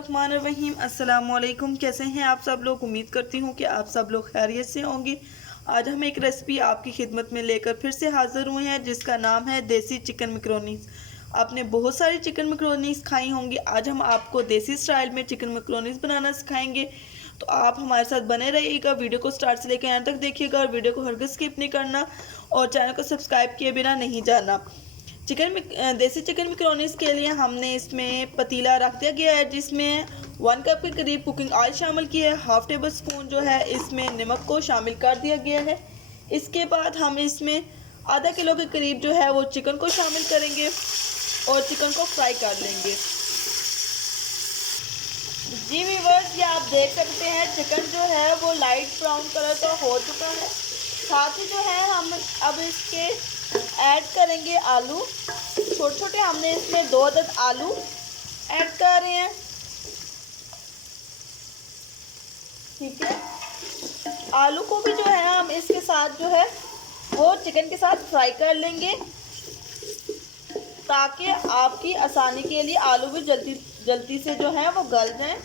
बिस्मिल्लाहिर्रहमानिर्रहीम। अस्सलामुअलैकुम। कैसे हैं आप सब लोग? उम्मीद करती हूँ कि आप सब लोग खैरियत से होंगे। आज हम एक रेसिपी आपकी खिदमत में लेकर फिर से हाज़िर हुए हैं जिसका नाम है देसी चिकन मैकरोनीज़। आपने बहुत सारी चिकन मैकरोनीज़ खाई होंगी। आज हम आपको देसी स्टाइल में चिकन मैकरोनीज़ बनाना सिखाएंगे, तो आप हमारे साथ बने रहिएगा। वीडियो को स्टार्ट से लेकर एंड तक देखिएगा और वीडियो को हरगिज़ स्किप नहीं करना और चैनल को सब्सक्राइब किए बिना नहीं जाना। देसी चिकन मैकरोनीज़ के लिए हमने इसमें पतीला रख दिया गया है जिसमें 1 कप के करीब कुकिंग ऑयल शामिल किया है। हाफ टेबल स्पून जो है इसमें नमक को शामिल कर दिया गया है। इसके बाद हम इसमें आधा किलो के करीब जो है वो चिकन को शामिल करेंगे और चिकन को फ्राई कर लेंगे। जी व्यूअर्स, ये आप देख सकते हैं चिकन जो है वो लाइट ब्राउन कलर का हो चुका है। साथ ही जो है हम अब इसके ऐड करेंगे आलू। छोटे छोटे हमने इसमें 2 अदद आलू ऐड कर रहे हैं। ठीक है, आलू को भी जो है हम इसके साथ जो है वो चिकन के साथ फ्राई कर लेंगे ताकि आपकी आसानी के लिए आलू भी जल्दी से जो है वो गल जाएं।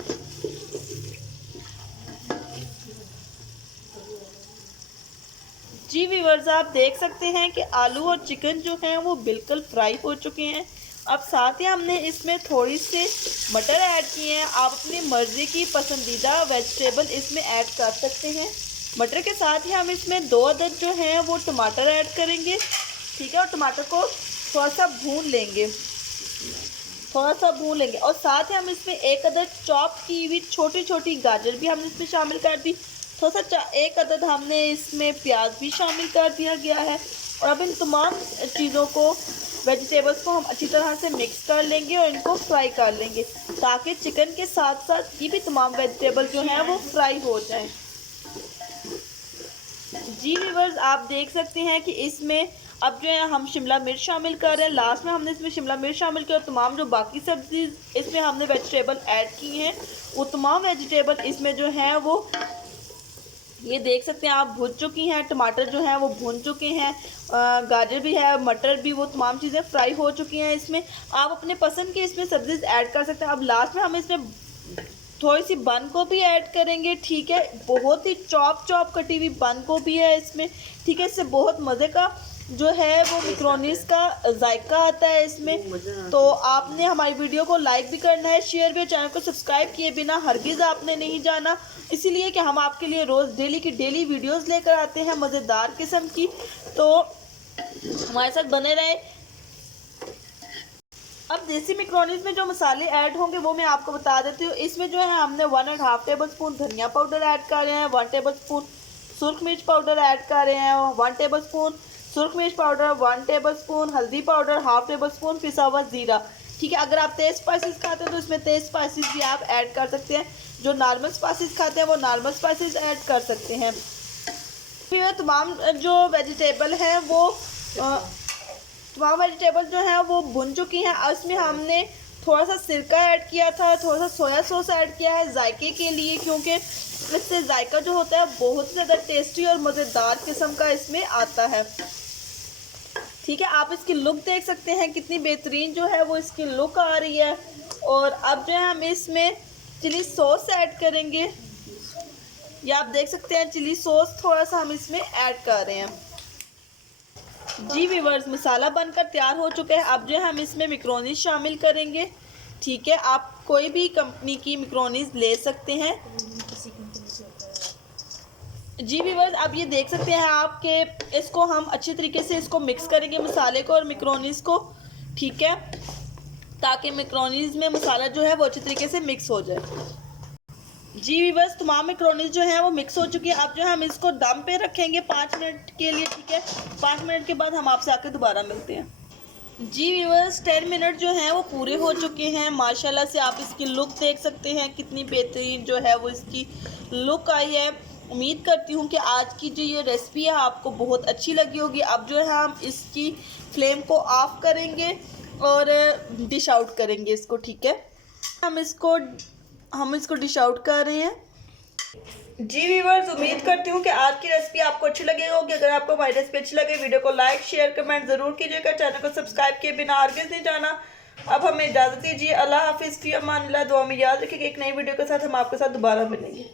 जी व्यूअर्स, आप देख सकते हैं कि आलू और चिकन जो हैं वो बिल्कुल फ्राई हो चुके हैं। अब साथ ही हमने इसमें थोड़ी से मटर ऐड किए हैं। आप अपनी मर्ज़ी की पसंदीदा वेजिटेबल इसमें ऐड कर सकते हैं। मटर के साथ ही हम इसमें 2 अदद जो हैं वो टमाटर ऐड करेंगे। ठीक है, और टमाटर को थोड़ा सा भून लेंगे और साथ ही हम इसमें 1 अदद चॉप की हुई छोटी छोटी गाजर भी हमने इसमें शामिल कर दी। थोड़ा सा 1 अदद हमने इसमें प्याज भी शामिल कर दिया गया है। और अब इन तमाम चीज़ों को, वेजिटेबल्स को हम अच्छी तरह से मिक्स कर लेंगे और इनको फ्राई कर लेंगे ताकि चिकन के साथ साथ ये भी तमाम वेजिटेबल जो हैं वो फ्राई हो जाएं। जी व्यूअर्स, आप देख सकते हैं कि इसमें अब जो है हम शिमला मिर्च शामिल कर रहे हैं। लास्ट में हमने इसमें शिमला मिर्च शामिल किया और तमाम जो बाकी सब्जी इसमें हमने वेजिटेबल ऐड की हैं वो तमाम वेजिटेबल इसमें जो हैं वो ये देख सकते हैं आप भुन चुकी हैं। टमाटर जो हैं वो भुन चुके हैं, गाजर भी है, मटर भी, वो तमाम चीज़ें फ्राई हो चुकी हैं। इसमें आप अपने पसंद की इसमें सब्ज़ी ऐड कर सकते हैं। अब लास्ट में हम इसमें थोड़ी सी बंद गोभी ऐड करेंगे। ठीक है, बहुत ही चॉप कटी हुई बंद गोभी है इसमें। ठीक है, इससे बहुत मज़े का जो है वो मैकरोनीज़ का जायका आता है इसमें। तो आपने हमारी वीडियो को लाइक भी करना है, शेयर भी, चैनल को सब्सक्राइब किए बिना हरगिज़ आपने नहीं जाना, इसीलिए कि हम आपके लिए रोज़ डेली की डेली वीडियोस लेकर आते हैं मज़ेदार किस्म की। तो हमारे साथ बने रहे। अब देसी मैकरोनीज़ में जो मसाले ऐड होंगे वो मैं आपको बता देती हूँ। इसमें जो है हमने 1.5 टेबल स्पून धनिया पाउडर ऐड कर रहे हैं, 1 टेबल स्पून सुरख मिर्च पाउडर ऐड कर रहे हैं, 1 टेबल स्पून सुरख मिर्च पाउडर, 1 टेबल स्पून हल्दी पाउडर, हाफ टेबल स्पून पिसा हुआ ज़ीरा। ठीक है, अगर आप तेज़ स्पाइसेस खाते हैं तो इसमें तेज़ स्पाइसेस भी आप ऐड कर सकते हैं। जो नॉर्मल स्पाइसेस खाते हैं वो नॉर्मल स्पाइसेस ऐड कर सकते हैं। फिर तमाम जो वेजिटेबल हैं वो तमाम वेजिटेबल जो हैं वो भुन चुकी हैं। इसमें हमने थोड़ा सा सिरका ऐड किया था, थोड़ा सा सोया सॉस ऐड किया है जायके के लिए, क्योंकि इससे जायका जो होता है बहुत ज़्यादा टेस्टी और मज़ेदार किस्म का इसमें आता है। ठीक है, आप इसकी लुक देख सकते हैं कितनी बेहतरीन जो है वो इसकी लुक आ रही है। और अब जो है हम इसमें चिली सॉस ऐड करेंगे। ये आप देख सकते हैं चिली सॉस थोड़ा सा हम इसमें ऐड कर रहे हैं। जी व्यूअर्स, मसाला बनकर तैयार हो चुका है। अब जो है हम इसमें मैकरोनीज़ शामिल करेंगे। ठीक है, आप कोई भी कंपनी की मैकरोनीज़ ले सकते हैं। जी व्यूअर्स, अब ये देख सकते हैं आप कि इसको हम अच्छे तरीके से इसको मिक्स करेंगे, मसाले को और मैकरोनीज़ को। ठीक है, ताकि मैकरोनीज़ में मसाला जो है वो अच्छे तरीके से मिक्स हो जाए। जी व्यूअर्स, तमाम मैकरोनीज़ जो है वो मिक्स हो चुकी है। अब जो है हम इसको दम पे रखेंगे 5 मिनट के लिए। ठीक है, 5 मिनट के बाद हम आपसे आके दोबारा मिलते हैं। जी व्यूअर्स, 10 मिनट जो हैं वो पूरे हो चुके हैं। माशाल्लाह से आप इसकी लुक देख सकते हैं कितनी बेहतरीन जो है वो इसकी लुक आई है। उम्मीद करती हूँ कि आज की जो ये रेसिपी है आपको बहुत अच्छी लगी होगी। अब जो है हम इसकी फ्लेम को ऑफ करेंगे और डिश आउट करेंगे इसको। ठीक है, हम इसको डिश आउट कर रहे हैं। जी व्यूअर्स, उम्मीद करती हूँ कि आज की रेसिपी आपको अच्छी लगी होगी। अगर आपको हमारी रेसिपी अच्छी लगे वीडियो को लाइक शेयर कमेंट ज़रूर कीजिएगा। चैनल को सब्सक्राइब किए बिना हरगिज़ नहीं जाना। अब हमें इजाज़त दीजिए। अल्लाह हाफिज़, फ़ी अमान अल्लाह। दुआ में याद रखिएगा। एक नई वीडियो के साथ हम आपके साथ दोबारा मिलेंगे।